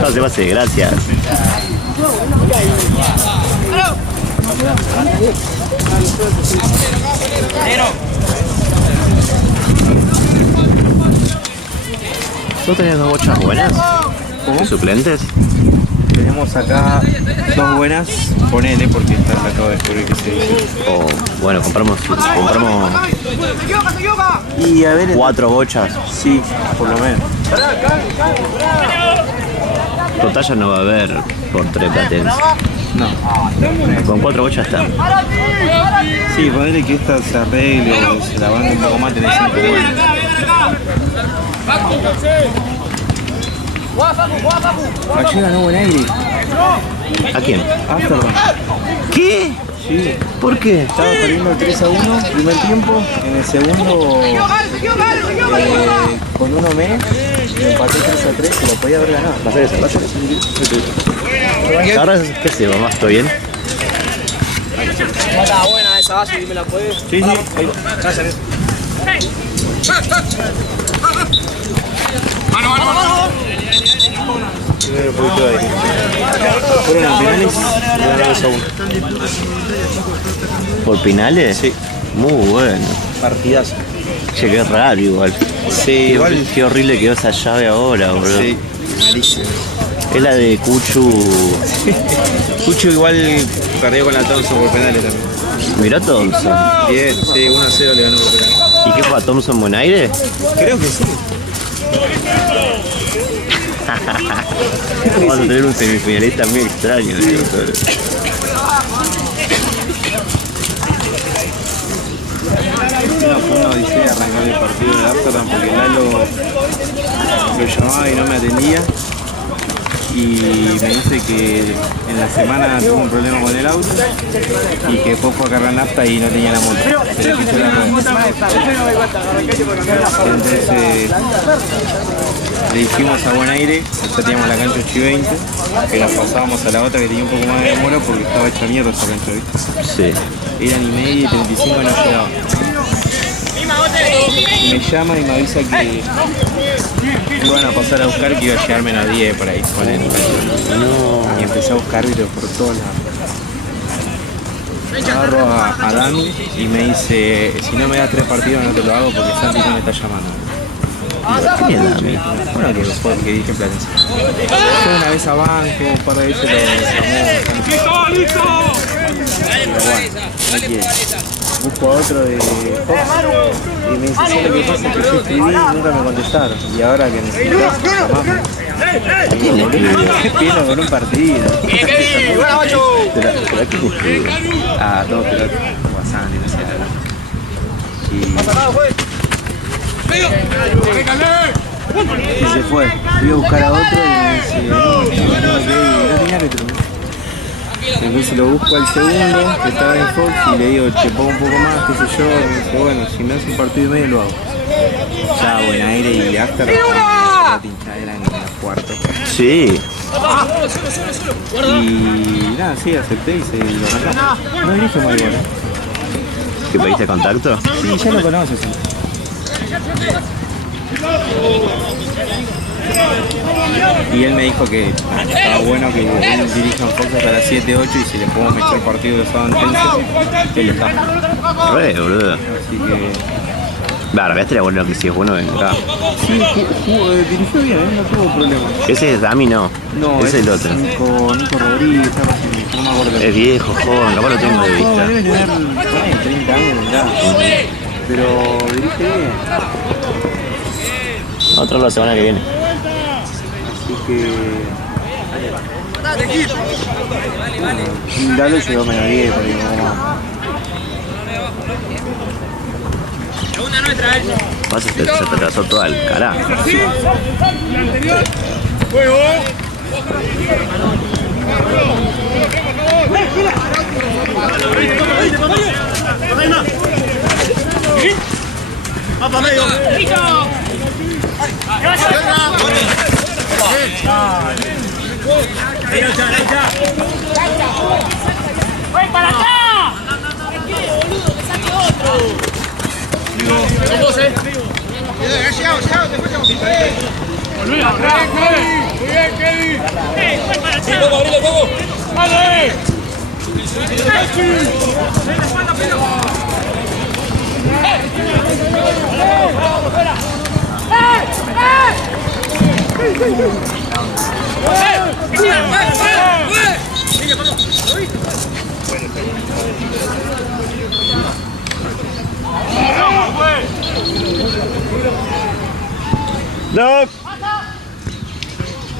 No se pase, gracias. ¿Tú tenés dos bochas buenas? ¿Cómo? ¿Suplentes? Tenemos acá dos buenas, ponele, porque esta la acabo de descubrir que se dice. O, bueno, compramos Y a ver. 4 bochas. Sí, por lo menos. Total no va a haber por 3 platenses. No. Con 4 bochas está. Sí, ponele que esta se arregle o se la banda un poco más, tenés 5 buenas. Ayer ganó buen aire. ¿A quién? Amsterdam. ¿Qué? Sí. ¿Por qué? Estaba perdiendo 3-1 primer tiempo. En el segundo, con uno menos, empató 3-3, se lo podía haber ganado. Va a ser eso. Ahora, ¿qué sé, mamá? ¿Estoy bien? Está buena esa, si me la puedes. Sí, sí. Ahí va. Gracias. Mano. Primero un poquito de aire. Fueron a penales y ganaron 2-1. ¿Por penales? Sí. Muy bueno. Partidazo. Che, qué raro igual. Sí, igual. Qué horrible quedó esa llave ahora, boludo. Sí, malísimo. Es la de Cuchu. Cucho igual perdió con la Thompson por penales también. Miró Thompson. Bien, sí, 1-0 le ganó por penales. ¿Y qué fue a Thompson Bonaire? Creo que sí. Vamos a tener un semifinalista muy extraño, tío. No, fue una odisea arrancar el partido de Amsterdam porque Lalo lo llamaba y no me atendía. Y me dice que en la semana tuvo un problema con el auto y que después fue a cargar nafta y no tenía la moto. Se le pisó la rueda. Entonces le dijimos a buen aire, ya teníamos la cancha 8:20, que la pasábamos a la otra que tenía un poco más de demora porque estaba hecha mierda esa cancha, ¿viste? Sí. Eran y media y 35 no llegaba. Me llama y me avisa que iban a pasar a buscar, que iba a llegar menos 10 por ahí, con él. No. Y empecé a buscar pero por todos lados. Agarro a Dani y me dice, si no me das 3 partidos no te lo hago porque Santi no me está llamando. ¿Qué es Dami? Bueno, que fue que dije en Platense. Fue una vez a banco, un par de veces lo llamó. ¡Listo! Pero bueno, no quiere. Busco a otro de Fox y me dice, ¿sabes lo que pasa? Que yo escribí y nunca me contestaron. Y ahora que necesitas, llamame. ¿Quién le escribió? Pido con un partido. ¡Buena, macho! ¿Pero quién le escribió? Ah, todos pero WhatsApp y no sé nada. Y se fue. Fui a buscar a otro y me dice, no tenía retro. Entonces lo busco al segundo, que estaba en Fox, y le digo, te pongo un poco más, qué sé yo. Y me dice, bueno, si me hace un partido y medio lo hago. Ya, buen aire y hasta la pinchadera en los cuartos. Sí. Y nada, sí, acepté y se lo arrancamos. No dirige muy bien, ¿Que pediste contacto? Sí, ya lo conoces. Sí. Y él me dijo que estaba bueno que él dirija un Fox hasta las 7, 8 y si le podemos meter el partido de los sábados en él está. Re, boludo. Así que Va, acá estaría bueno que si es bueno venga acá. Sí, dirigió bien, no tuvo problemas. Ese es Dami, no. No, Ese es el otro. Nico Rodríguez, algo así, no me acuerdo. Es viejo, joven, capaz lo tengo de No, vista. debe tener 30 años ya. Pero dirige bien. Otro la semana que viene. Así que. Dalo llegó menos 10, por ahí, como Pasa, se retrasó toda el carajo. ¡Voy para acá! ¡No!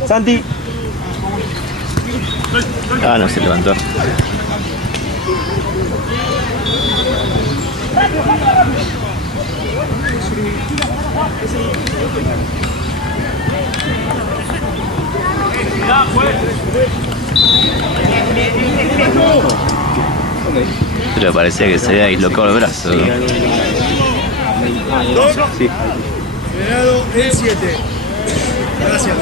¡Santi! Ah, no, se levantó. Pero parecía que se había dislocado el brazo. sí. Ganado el 7. Gracias.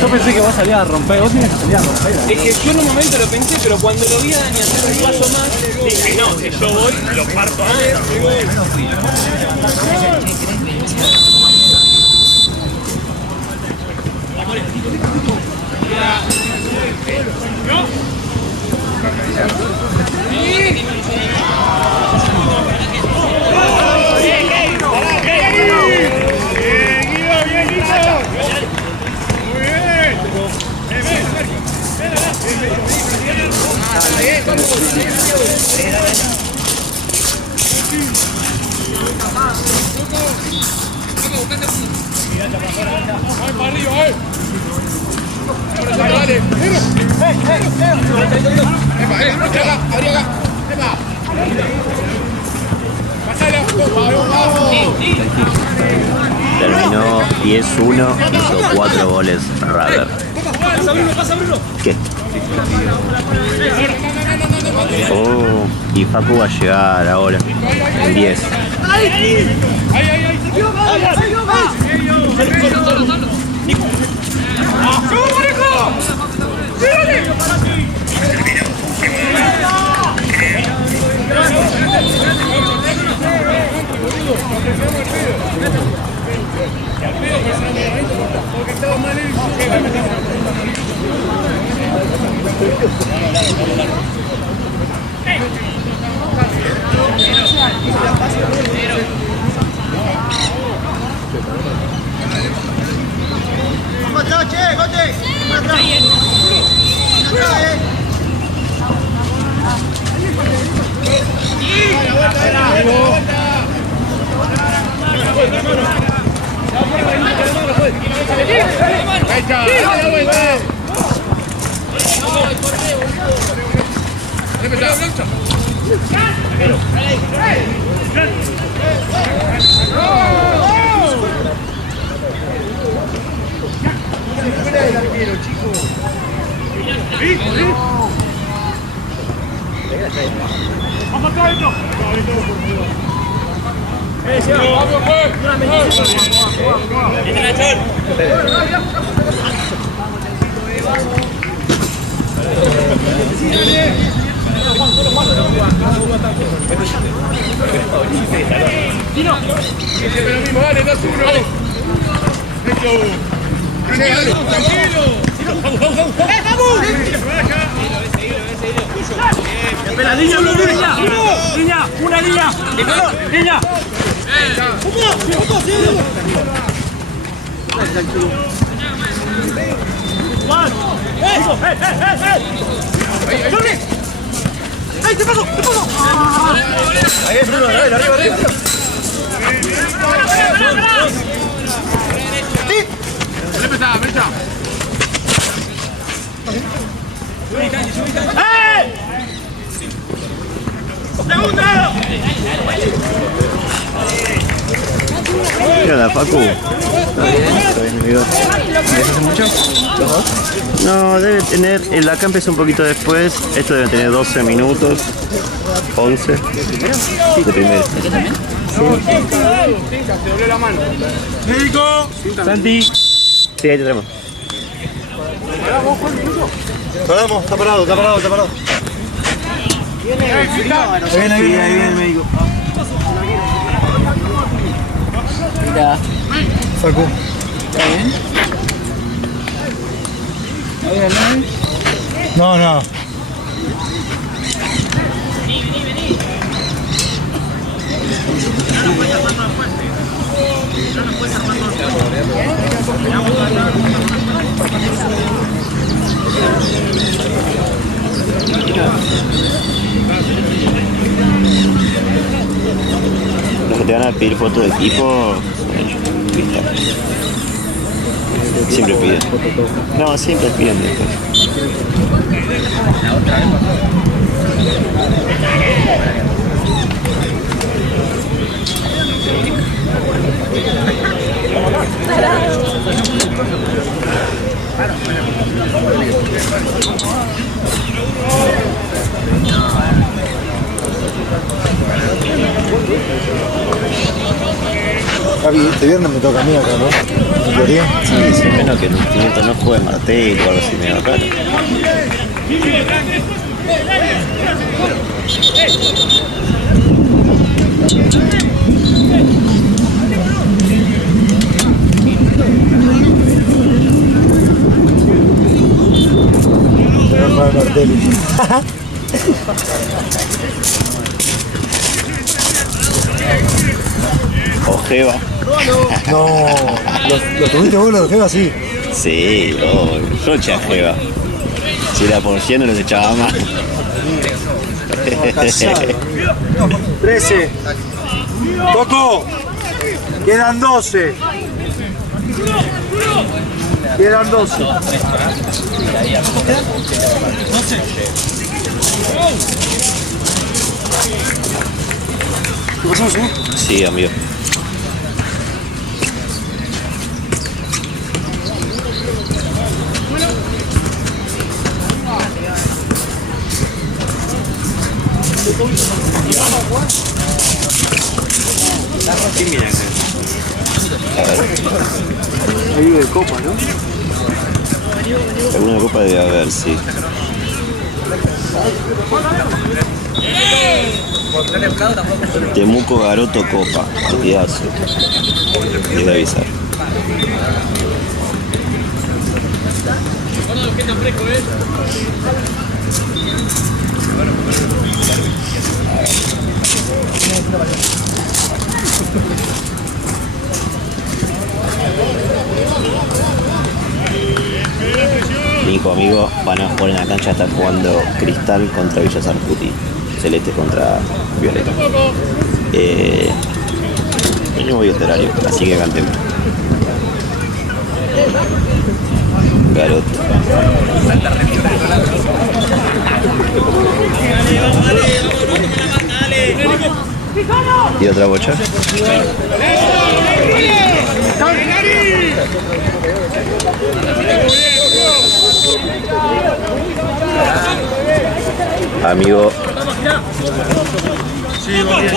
Yo pensé que vos salías a romper, vos tenés que salir a romper. Es que yo en un momento lo pensé, pero cuando lo vi a Dani hacer un paso más, dije, no, si yo voy, lo parto antes. Terminó 10-1, hizo 4 goles Rader. Pasa Bruno. ¿Qué? Oh, y Facu va a llegar ahora, en 10. Vamos atrás, che, Gote. Vamos atrás. Ahí está. Chico. Siempre lo mismo, dale, 2-1. Hecho. Tranquilo. ¡Vamos! Espera, niña, niña, una niña. Niña. ¡Ey, te paso! Ahí es Bruno, arriba. Mecha. ¿Qué onda, Facu? ¿Está bien, amigo? ¿Ves hace mucho? ¿Los dos? No, debe tener... Acá empezó un poquito después. Esto debe tener 12 minutos. 11. De primero. ¿Te doblé la mano? ¡Médico! Santi. Sí, ahí te tenemos. Paramos, está parado. Ahí viene el médico. Mira. Facu. ¿Está bien? No. Los que te van a pedir fotos de equipo, siempre piden. No, siempre piden después. Javi, este viernes me toca a mí acá, ¿no? ¿En teoría? Sí, sí, menos que en un momento no juegue Martel o algo así medio raro. Me va a Martelli. Ojeva. No, ¿lo tuviste vos, lo de Jeva? Sí. Sí, yo eché a Jeva. Si era por 100 no los echaba más. No, callado. 13. Coco. Quedan 12. Quedan 12. ¿Qué pasó, señor? Sí, amigo. ¿Quién viene acá? Ahí de copa, ¿no? Alguna copa debe haber, sí. Temuco Garoto Copa, partidazo. Es de avisar. Nico, amigo, van a jugar en la cancha, está jugando Cristal contra Villa Sarcuti, Celeste contra Violeta. Yo voy a este horario, así que cantemos. Garoto. ¿Y otra bocha? Amigo. Sí, va bien.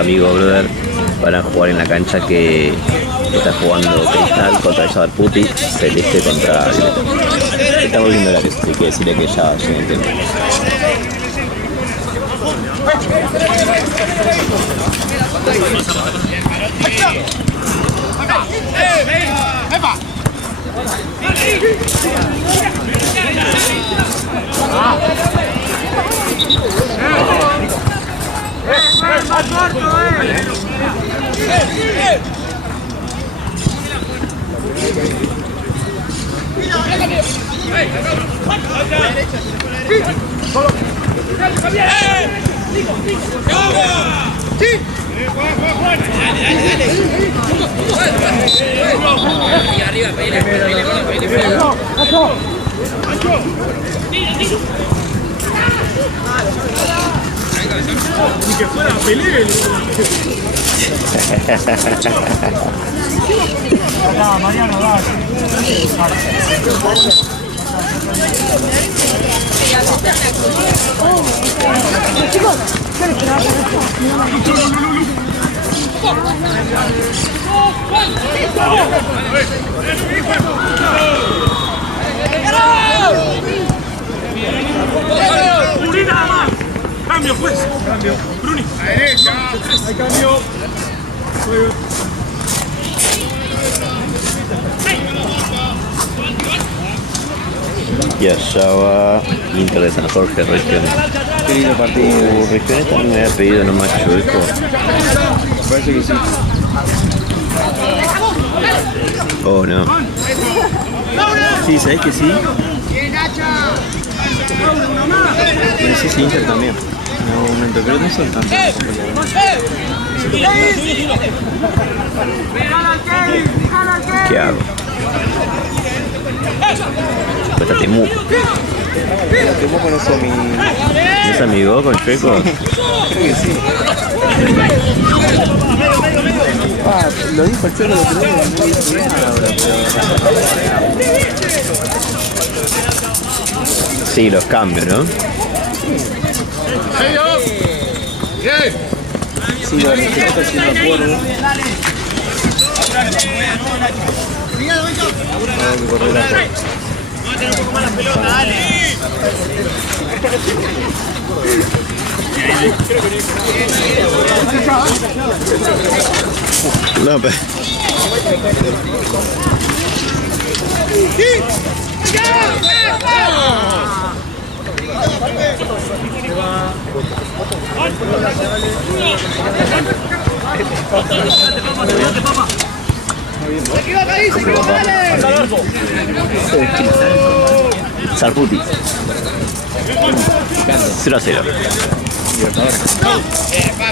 amigo, brother, van a jugar en la cancha que está jugando Cristal contra el Jadar Puti, Celeste contra Violeta. Está volviendo la que hay que decirle que ya llega el tiempo. Ni que fuera a pelear. Mariano, dale. Bruni nada más. Cambio, pues. Cambio. Bruni. A derecha. Hay cambio. Y allá va Inter de San Jorge, Regiones. Qué lindo partido. Regiones también me había pedido nomás Chueco. Parece que sí. Oh, no. Sí, ¿sabés que sí? Pero sí, sí, Inter también. En algún momento, pero no son tantos. ¿Qué hago? Pues está Temu. Temu conoce a mi... ¿No es amigo con Chueco? Creo que sí. Ah, lo dijo el Chueco el otro día. No dijo nada ahora, pero... Sí, los cambios, ¿no? Sí, lo necesito si no acuerdo. Tengo que correr a No, pero... Sarputi 0-0.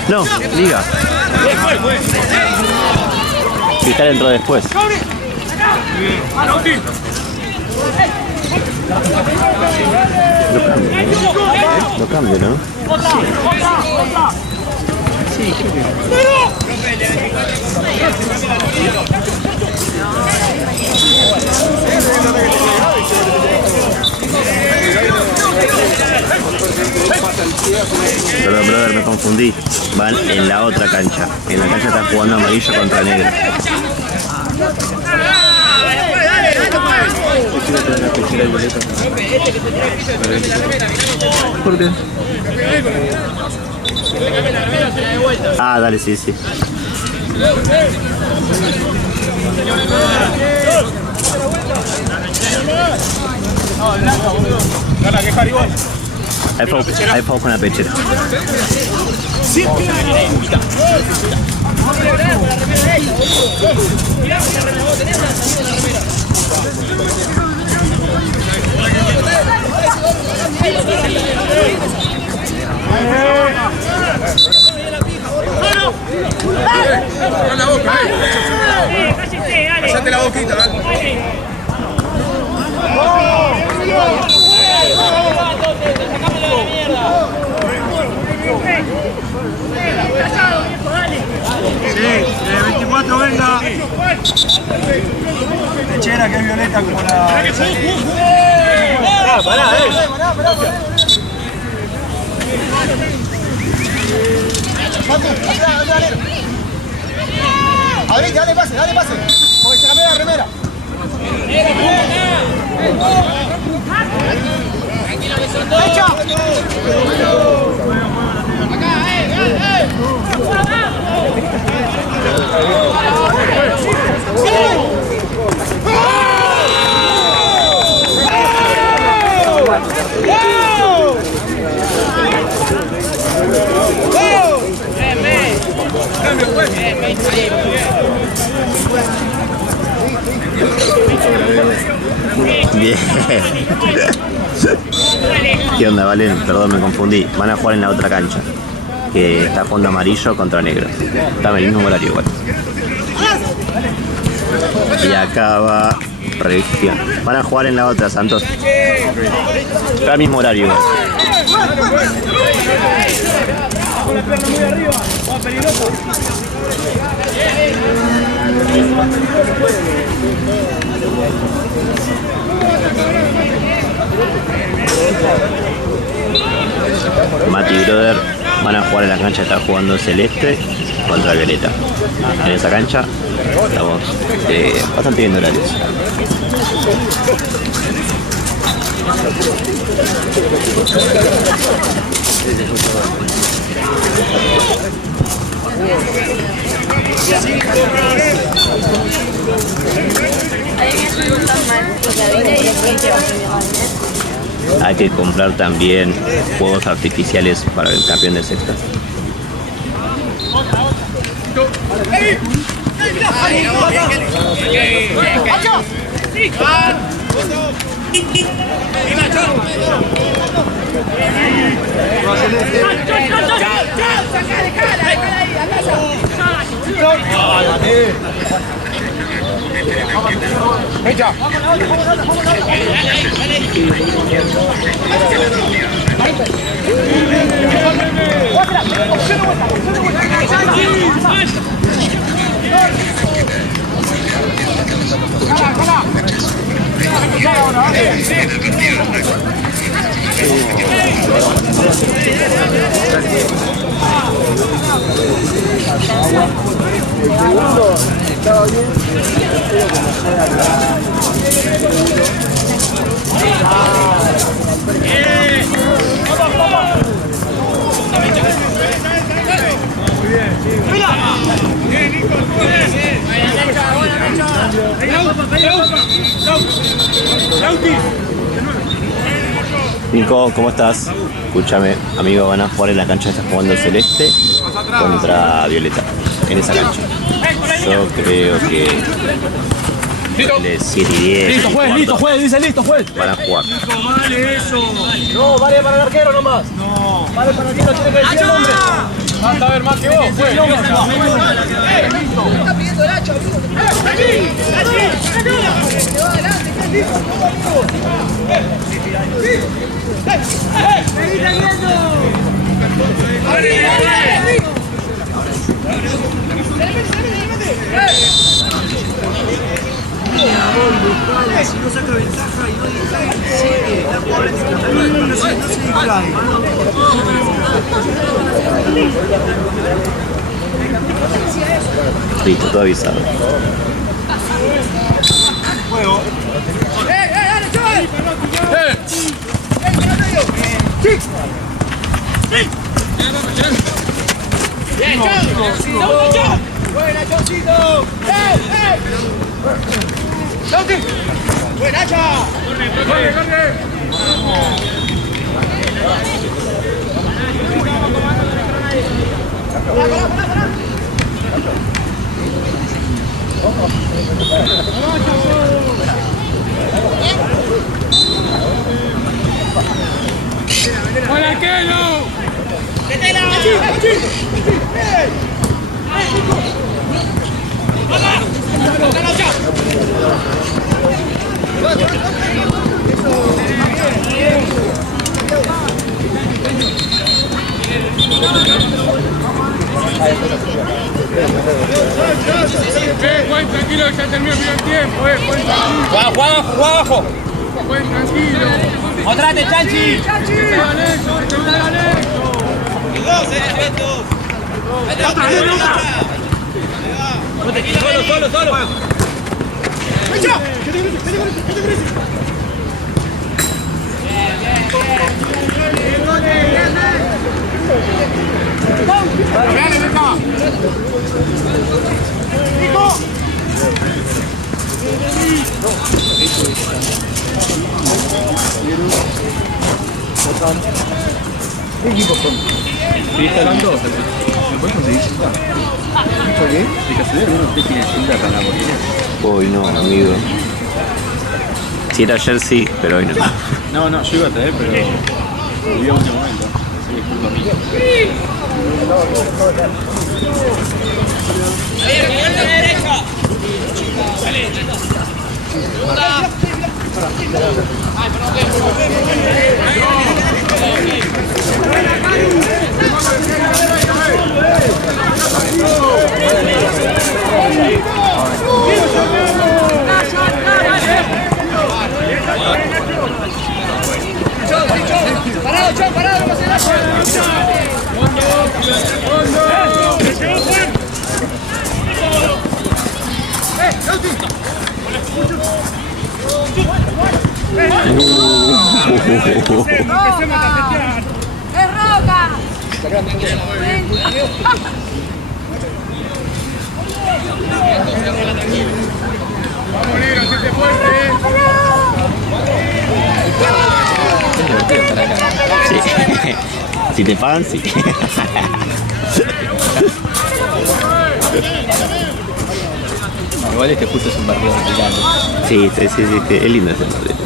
No, Liga. Cristal entró después. Lo cambio, ¿no? Sí, creo que... Perdón, brother, me confundí. Van en la otra cancha. En la cancha está jugando amarillo contra negro. ¿Por qué? Ah, dale, sí, sí. Hay fuego con la pechera. Cállate la boquita, dale. Sí, 24 venga. Lechera que es violeta como la... Pará, Adri, dale pase. Porque se cambia la remera. Bien. ¿Qué onda, Valen? Perdón, me confundí. Van a jugar en la otra cancha, que está fondo amarillo contra negro. Está en el mismo horario igual. Y acá va revisión. Van a jugar en la otra, Santos. Está al mismo horario igual. Con la pierna muy arriba, va peligroso. Mati y Brother van a jugar en la cancha que está jugando Celeste contra Violeta. En esa cancha estamos bastante bien horarios. Hay que comprar también fuegos artificiales para el campeón de sexta. Nico, ¿cómo estás? Escúchame, amigo, van a jugar en la cancha, está jugando Celeste contra Violeta, en esa cancha. Yo creo que 7 y 10. Listo, juez, dice listo, juez. Van a jugar. Vale eso. No, vale para el arquero nomás. No. Vale para el arquero, tiene que decir el nombre. Basta a ver más que vos, juez. Está pidiendo el hacha, amigo. Si no saca ventaja y no dice, la pobre no se distrae. Listo, todo avisado. Juego. ¡Dale, chaval! ¡Bien, chao! ¡Buena, Chaucito! ¡Chauti! ¡Buena, Chau! ¡Corre! ¡Hola, Kelo! Juan, tranquilo, ya terminó el primer tiempo, Juan, tranquilo. Juega abajo. Juan, tranquilo. ¡Mostrate, Chanchi! Está Alejo, está Alejo. Dos. Solo. ¿Qué equipos son? Sí, está hablando. ¿Me puedes conseguir cinta? ¿Por qué? De casualidad uno usted tiene cinta para la bolina. Hoy no, amigo. Si era ayer sí, pero hoy no. No, yo iba a traer, pero volví a último momento. Así que es culpa mía. Parado, no pasa nada. ¡Es Roca! Vamos, negro, hacete fuerte. Sí. Si te pagan, sí. Igual este justo es un barrio gigante. Sí, es lindo ese partido.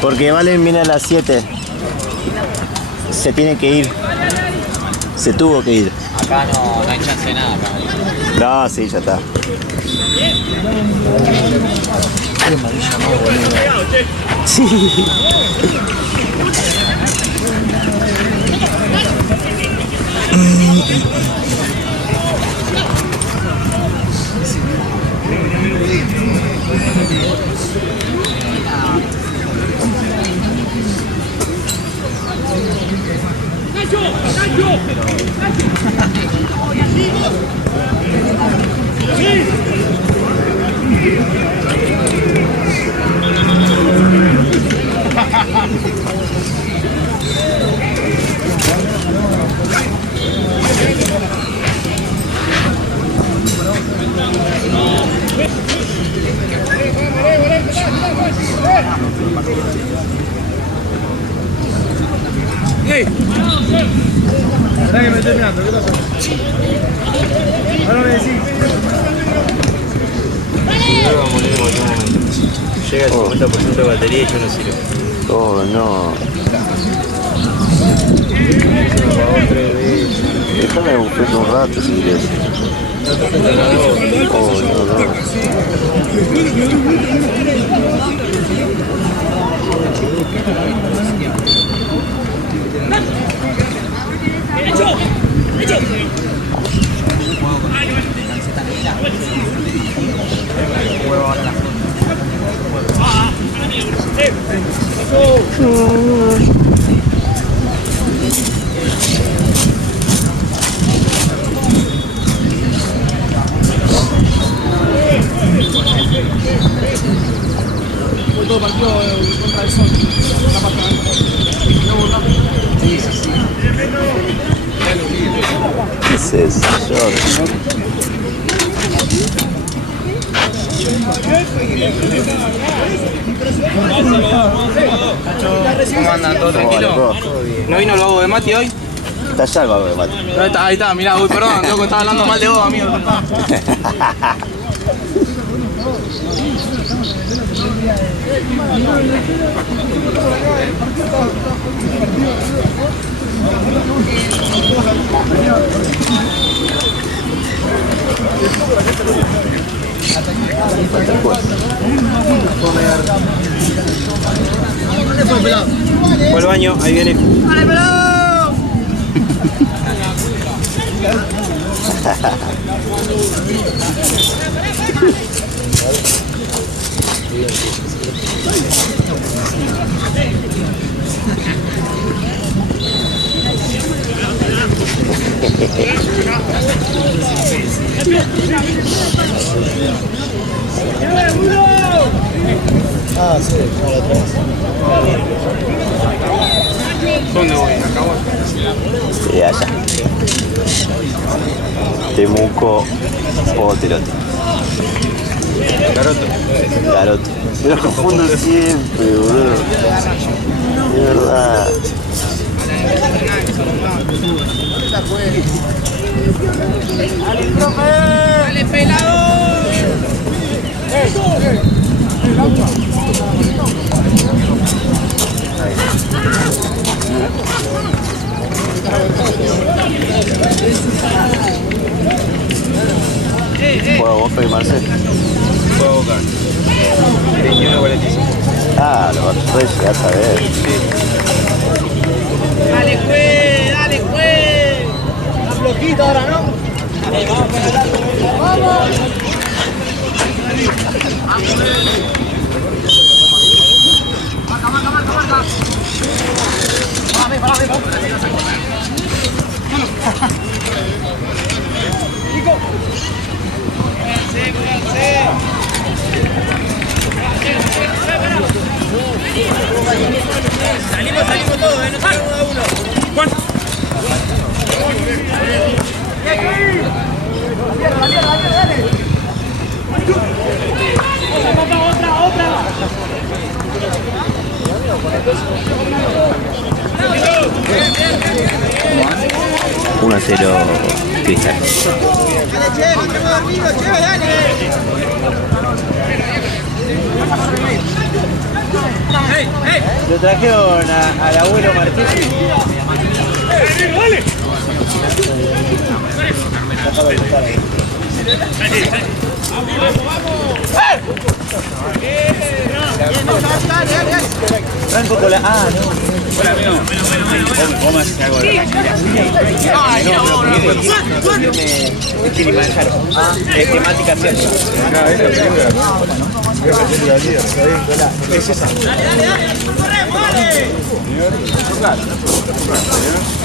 Porque Valen viene a las 7. Se tiene que ir. Se tuvo que ir. Acá no hay chance de nada. No, sí, ya está. Sí. Ahora que me estoy mirando, ¿qué pasó? Ahora me decís. Luego vamos a morir en cualquier momento. Llega el 50% de batería y yo no sirve. Oh, no. Se me apagó 3 veces. Déjame buscar un rato si quieres. Oh, no. Fue todo partido contra el sol. ¿Qué es eso? ¿Cómo andan? ¿Todo tranquilo? ¿No vino el vago de Mati hoy? Está allá el vago de Mati. Ahí está, mirá, uy, perdón, tengo que estar hablando mal de vos, amigo. al baño, ahí viene. ¡Dale, pelón! Ah, sí, por atrás. ¿Dónde voy? Acá voy. Sí, allá. Temuco o Terote. Garoto. Garoto. Me los confundo siempre, boludo. De verdad. ¡Dale, profe! ¡Dale, pelado! ¿Puedo Boca y Marce? Fue a Boca. 21:45. Ah, lo puedes llegar a ver. ¡Dale, juez! ¡Dale, juez! Está flojito ahora, ¿no? ¡Vamos! Marca. Nico. Salimos todos, no salimos a uno. Juan. Dale. Otra. 1-0 Cristal. Lo trajeron al abuelo Martín. ¡Dale! Franco con la... Ah, no. Hola, amigo. ¿Cómo haces algo de la es Kilimanjaro. Es temática cierta. Es esa.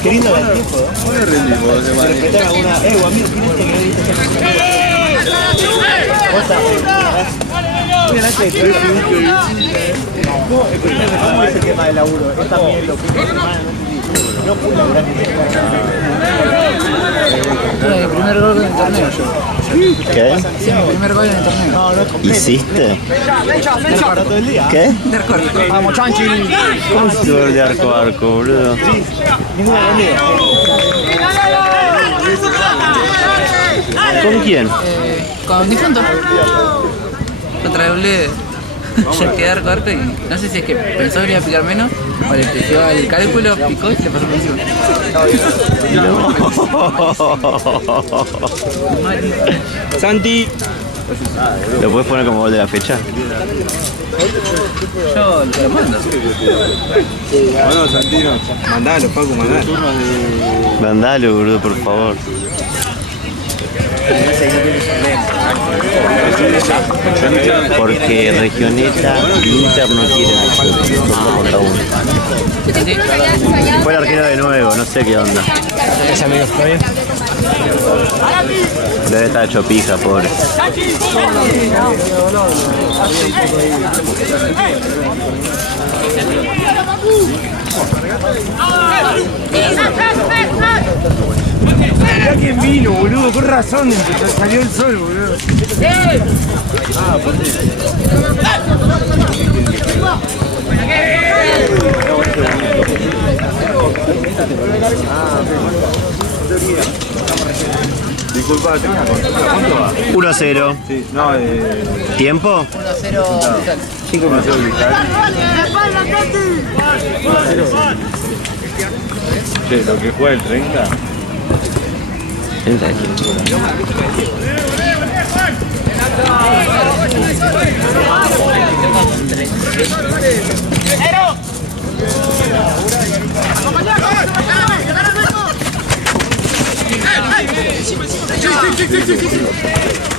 Qué lindo el tiempo, ¿no? Muy rendimos, Se respetaron alguna... Amigo, ¿quién que le ¿Cómo es el tema del laburo? Es también lo que no pude laburar ni El primer gol en el torneo yo. ¿Qué? Sí, mi primer gol en el torneo. No, no es completo. ¿Hiciste? Está todo el día. ¿Qué? Vamos, Chanchi. ¿Cómo se gol de arco, boludo? Ninguna bandera. ¿Con quién? Con difunto. Contra el Bled. Ya quedé arco y no sé si es que pensó que le iba a picar menos o le llevó el cálculo, picó y se le pasó por encima. Santi. ¿Lo puedes poner como gol de la fecha? Yo lo mando. Bueno, Santino. Mandalo, Paco, mandalo. Mandalo, boludo, por favor. Porque Regioneta y Inter no quieren hacer contra uno. Fue el arquero de nuevo, no sé qué onda. Debe estar hecho pija, pobre. Mirá quién vino, boludo, con razón, salió el sol, boludo. Ah, por Disculpa, ¿cuánto va? 1-0. Sí, no, ¿Tiempo? 1-0. 5-0 Cristal. Che, lo que juega el 30.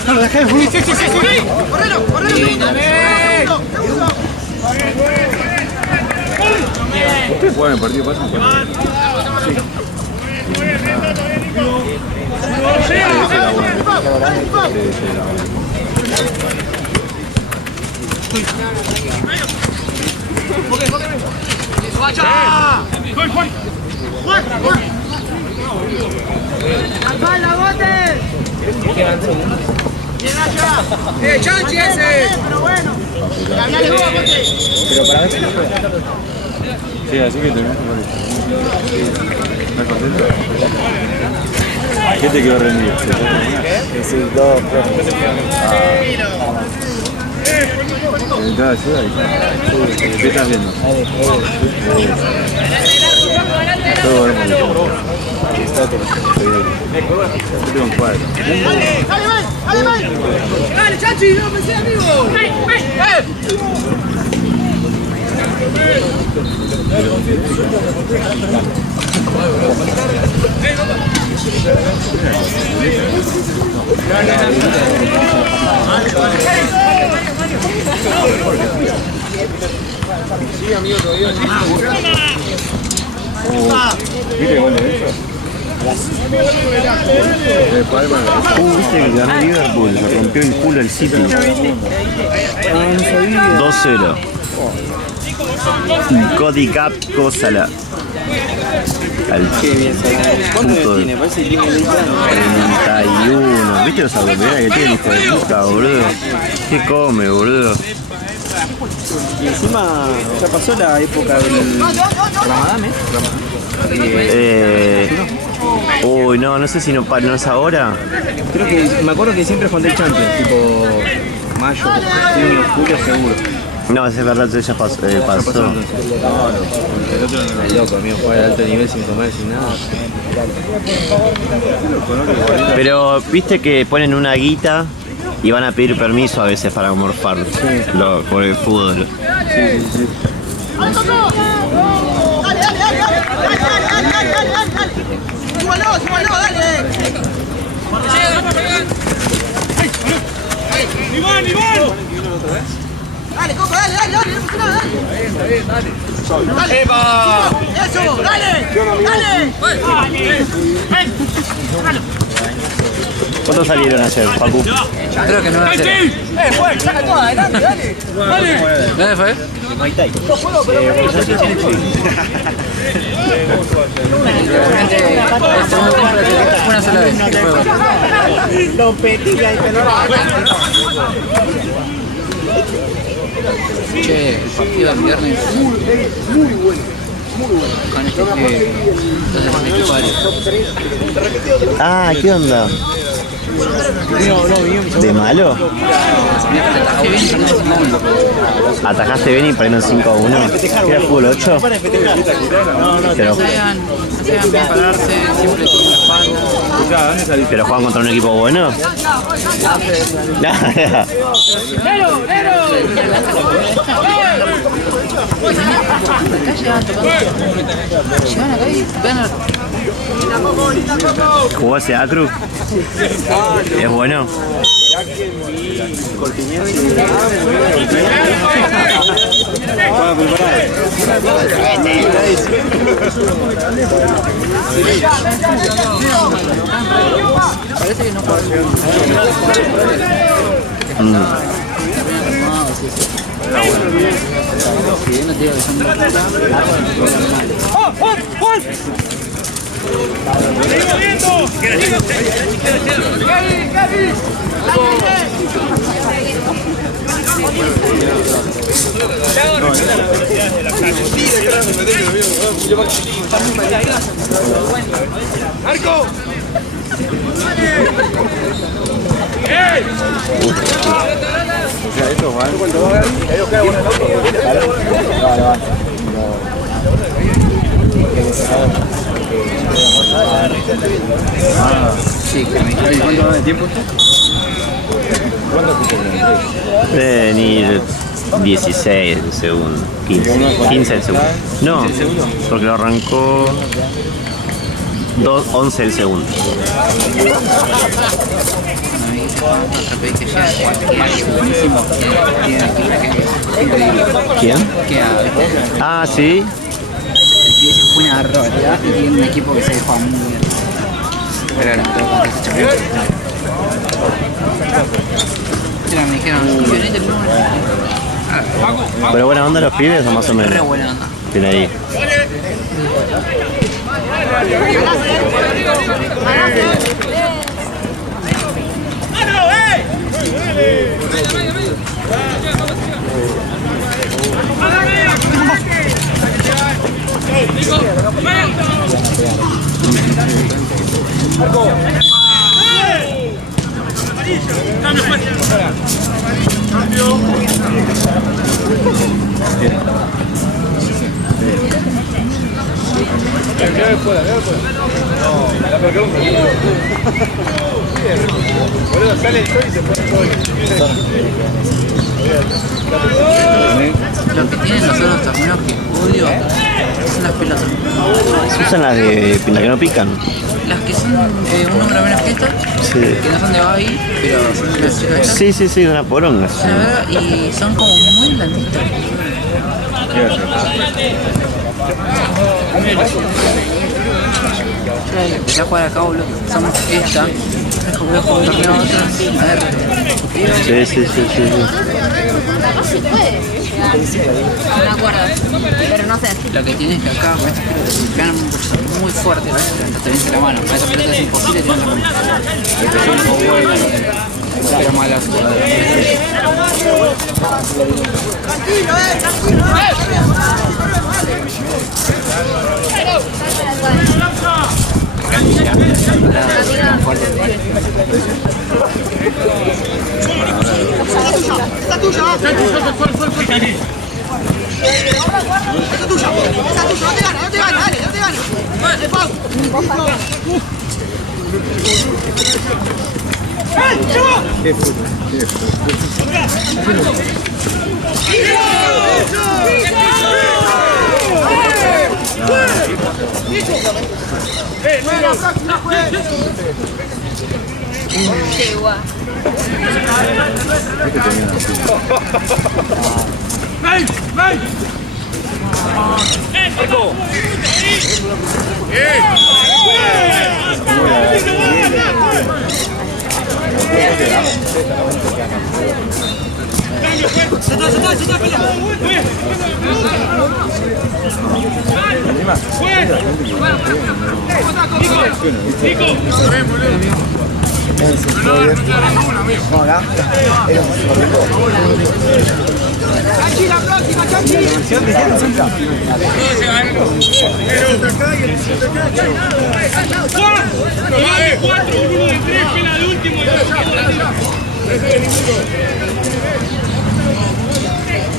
No lo dejé, sí, sí, sí, sí. Correlo, correlo. ¿Ustedes juegan el partido pasan? Sí. ¡Chanchi ese! Pero bueno. Pero para ver si no fue. Sí, así que terminó. ¿Estás contento? ¿Qué te quedó rendido? Sí, dos, ¿necesitas ayuda? ¿Qué estás viendo? Todo hermoso. Yo tengo un cuadro. ¡Dale, Chachi! ¡No me sea amigo! Sí, amigo, todavía. ¿Viste gol de eso? Viste que ganó Liverpool, se rompió el culo el City. 2-0. Cody Gakpo Salah. Qué bien, ¿cuánto tiene? Parece que tiene 20 años. 31. ¿Viste los abdominales que tiene, hijo de puta, boludo? ¿Qué come, boludo? Y encima ya pasó la época del Ramadán, Uy, no sé si no es ahora. Creo que, me acuerdo que siempre fue el Champions, tipo mayo, junio, julio seguro. No, es verdad, ya pasó. El otro no es loco, amigo, jugar a alto nivel sin comer, sin nada. Pero viste que ponen una guita y van a pedir permiso a veces para morfar por el fútbol. Sí. ¡Súbalo, dale! ¡Iván! Dale, Coco, dale, dale. ¡Eva! ¡Eso, dale! ¿Cuántos salieron ayer, Pacu? Creo que no va a ser. Pues, saca todo adelante, dale. ¿Dónde fue? Una sola vez. Che, el partido del viernes. Muy bueno. Con este que. Ah, ¿qué onda? ¿De malo? ¿Atajaste bien y perdieron 5-1? ¿Era fútbol 8? Pero, No sabían bien pararse, siempre le ponen la espalda. ¿pero juegan contra un equipo bueno? Llegan acá y ganan. ¿Jugó ese Acru? ¿Es bueno? Parece que no juega. ¡Marco! Sí, que me ¿Cuánto va de tiempo? Ni 16 el segundo. 15 el segundo. No, porque lo arrancó 11 el segundo. ¿Quién? Ah, sí. Es una barbaridad y tiene un equipo que se juega muy bien. Pero ahora me dijeron, Pero buena onda los pibes o más o menos. re buena onda. Tiene ahí. Cambio, pues. Cambio. Lo que tienen los otros torneos que odio son las pelotas. ¿Usan las de las que no pican? Las que son un número menos que estas, Sí. que no son de Babi, pero son de las chicas estas. Sí, de una poronga. Sí. La verdad, y son como muy blanditas. Empecé a jugar acá, boludo. Somos esta. Voy a jugar un torneo a otro. A ver. Sí. No me acuerdo, pero no sé. Lo que tienes que acá con estas pelotas se pegan muy fuerte, ¿ves? Te vence la mano. Con estas pelotas es imposible tirar la mano. Pero malas. Esa tuya. No te gana, dale, no te gana. De Pau. Qué guay.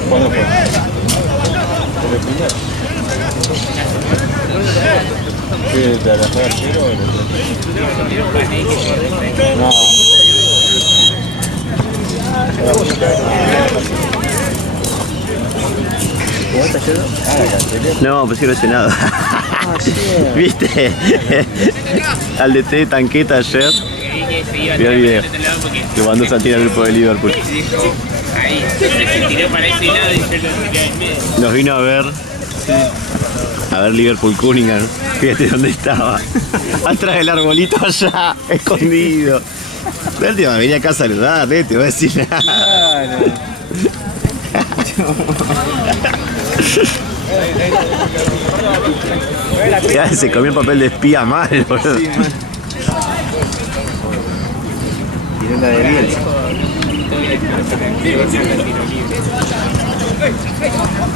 ¿Cuándo fue? ¿Qué te la juegas cero o no? No, pues sí lo hice nada. ¿Viste? Al DT de Tanqueta ayer. Vi el video. Que mandó Santina al grupo de Liverpool. Nos vino a ver. A ver Liverpool Cunningham. Fíjate dónde estaba. Atrás del arbolito allá, escondido. La última venía acá a saludar, te voy a decir nada. Ya se comió el papel de espía mal, boludo. Sí, man. Tiró la de Bielsa.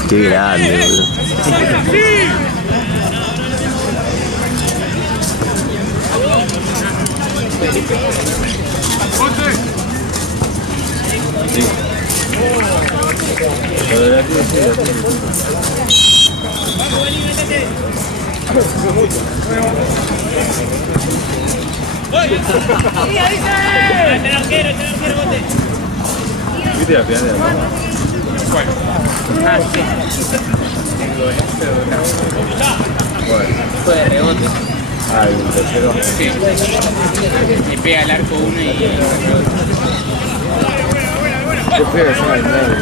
Qué grande, boludo. ¿Viste la final de la mano? Ah, sí. Fue de rebote. Ah, el tercero. Sí. Le pega el arco uno y... Yo fui a hacer el medio.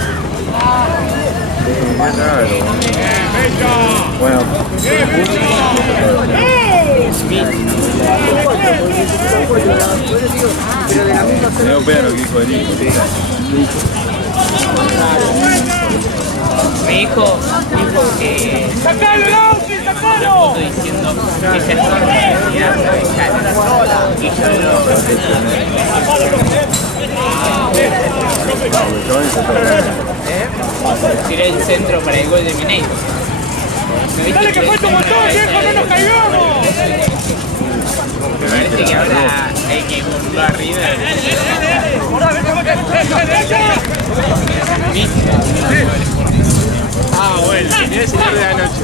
Más raro. Bueno. Me dio pena lo que dijo el hijo. Mi hijo dijo que... ¡Sacalo, Lauti, sacalo! Estoy diciendo que es el universidad y yo tiré el centro para el gol de Mineiro. ¡Dale que falta un montón, viejo! ¡No nos caigamos! Me parece que ahora hay que ponerlo arriba. Ah, bueno, tiene el señor de la noche.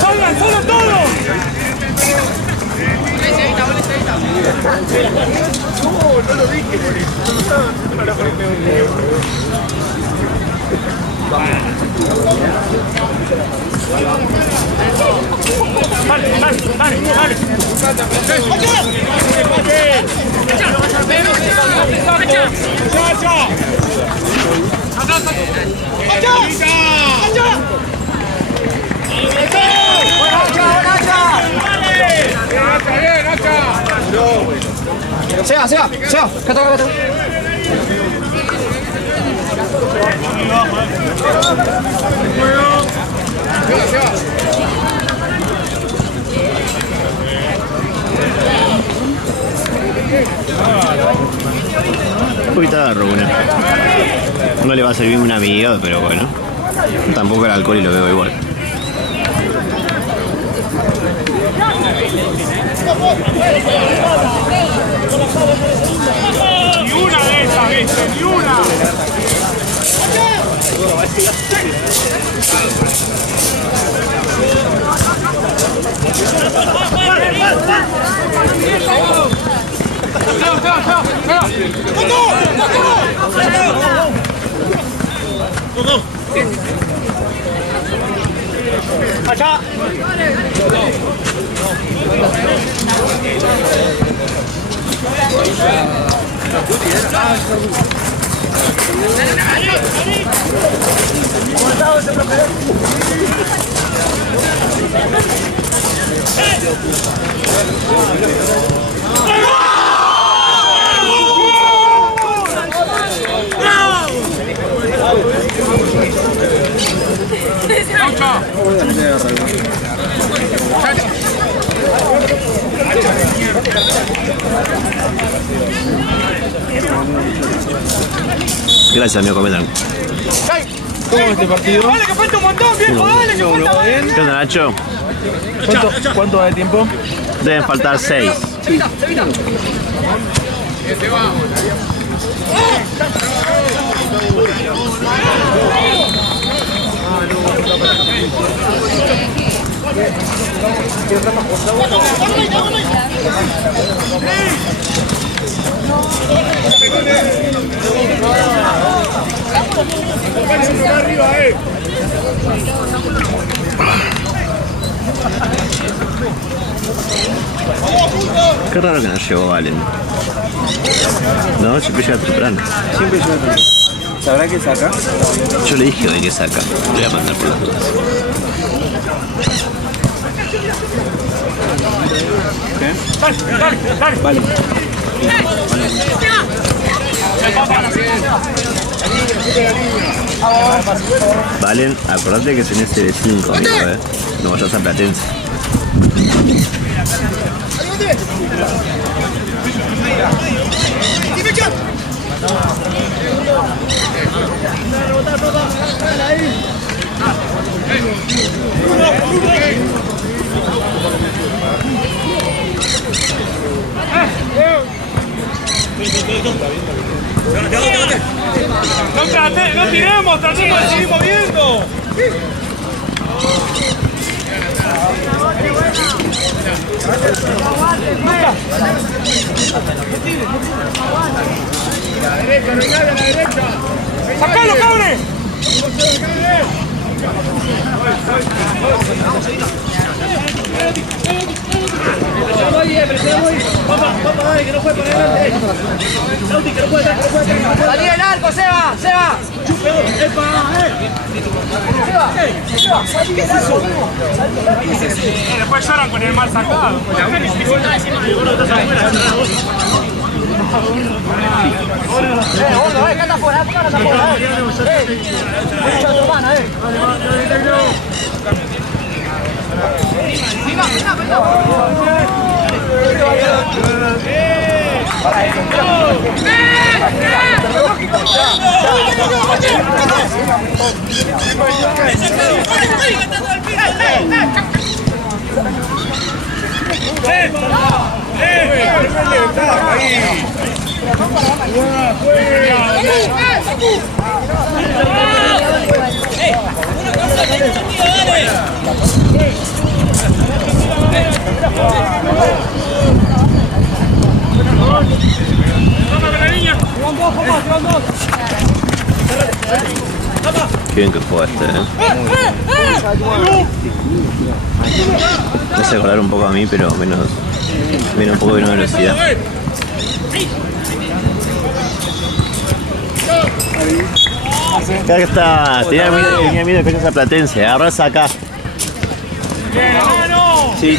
¡Salgan, salgan todos! Seba, cata. Un poquito de arroz, una. No le va a servir un amigo, pero bueno. Tampoco el alcohol y lo veo igual. Ni una de esas, ¿viste? Ni una. Allá. Gracias, amigo Cometan. ¿Cómo es este partido? Dale que falta un montón, viejo, dale que falta más. ¿Qué onda, Nacho? ¿Cuánto va de tiempo? Deben faltar 6. Qué raro que no llegó Valen. No, siempre llega temprano. Siempre yo también. ¿Sabrá qué saca? Yo le dije hoy que saca. Le voy a mandar por las dudas. ¿Qué? Dale, dale. Vale. Valen, acordate que tenés CD5, amigo, no vayas a Platense. No tiremos, tratemos de seguir moviendo. ¡Sacalo, cabre! ¡Salí el arco, Seba! ¡Seba! Después lloran con el mal sacado. ¡Acá está afuera! ¡Acá está afuera! ¡Mucha tu hermana, Qué bien que juega este, Me hace acordar un poco a mí, pero menos un poco menos velocidad. Acá está, tenía miedo de que vayas a Platense, agarrás acá. Sí.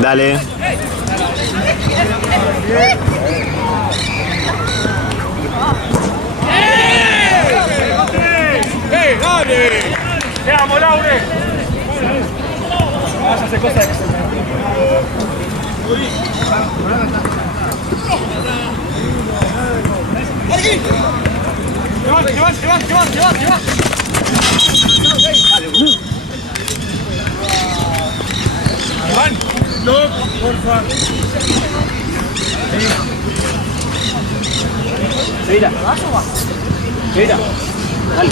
Dale. ¡Dale! ¡Te amo, Laure! Vas a hacer cosas. ¡Que va! Van, no, porfa. Mira. Mira. Dale.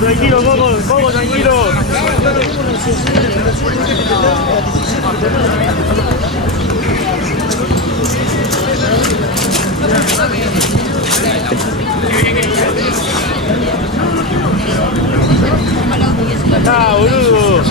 Tranquilo, Coco, tranquilo. Ah, boludo.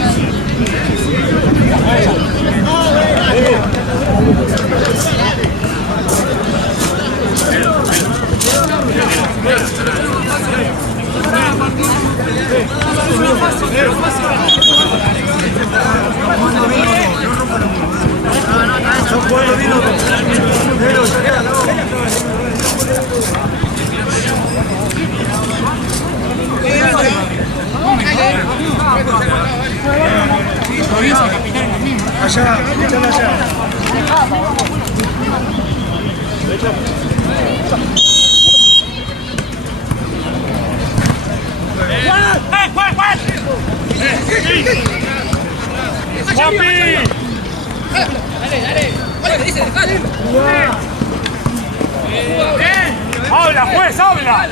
¡Habla, juez, habla!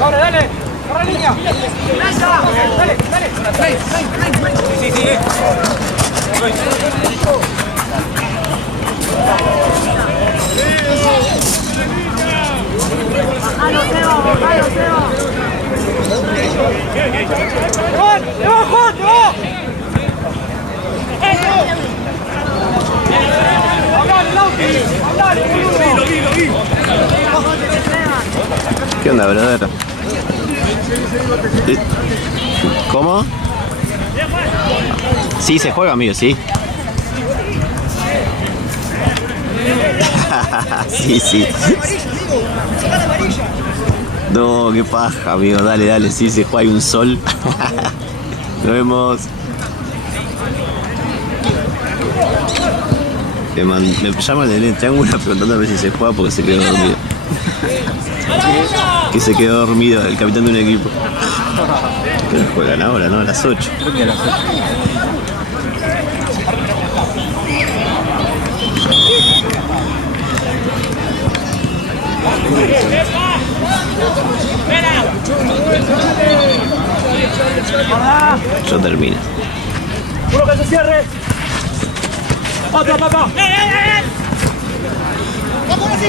¡Ahora, dale! ¡Corre línea! ¡Dale, dale! Sí, sí, ¡Bajalo, Seba! ¡Bajalo, Seba! ¡Juan! ¡Te va, Juan! ¡Te va! ¡Hablale, boludo! Lo vi. ¿Qué onda, brother? ¿Cómo? Sí, se juega, amigo, sí. Sí. No, qué paja, amigo. Dale, sí, se juega, hay un sol. Nos vemos. Me llama el del triángulo preguntando a ver si se juega porque se quedó dormido. Que se quedó dormido el capitán de un equipo. Que no juegan ahora, ¿no? A las 8. Creo que a las 8. Yo termino. ¡Uno que se cierre! ¡Otro, papá! ¡Vamos así!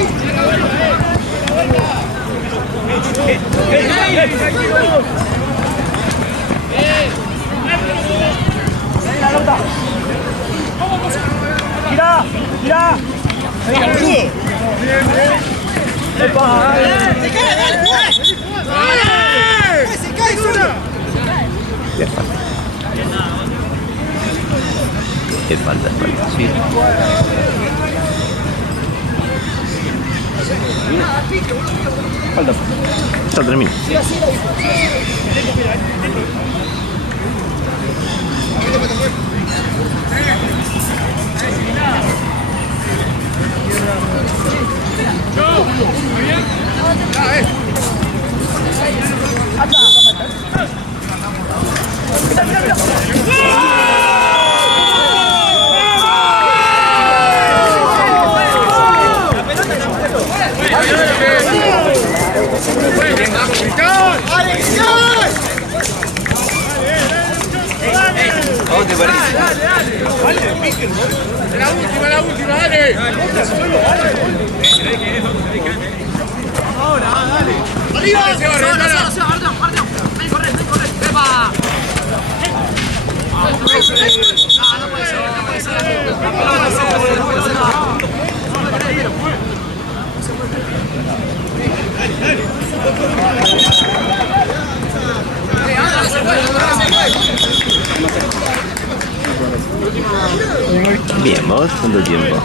¡Girá! ¡Girá! ¡Se cae, dale! ¡Se cae solo! Es falta. Es falta. Sí. Falta. Ya termino. ¿A vos te parece? La última, dale. Ahora, dale. Arriba. Ven, corre. ¡Epa! No puede ser. Bien, ¿vos? ¿Cuánto tiempo?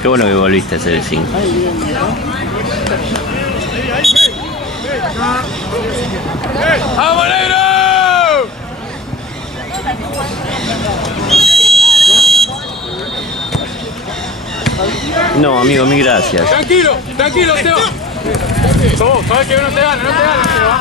Qué bueno que volviste a hacer el 5. ¡Vamos, negro! No, amigo, mil gracias. Tranquilo, Seba. Sabes que no te gana, Seba.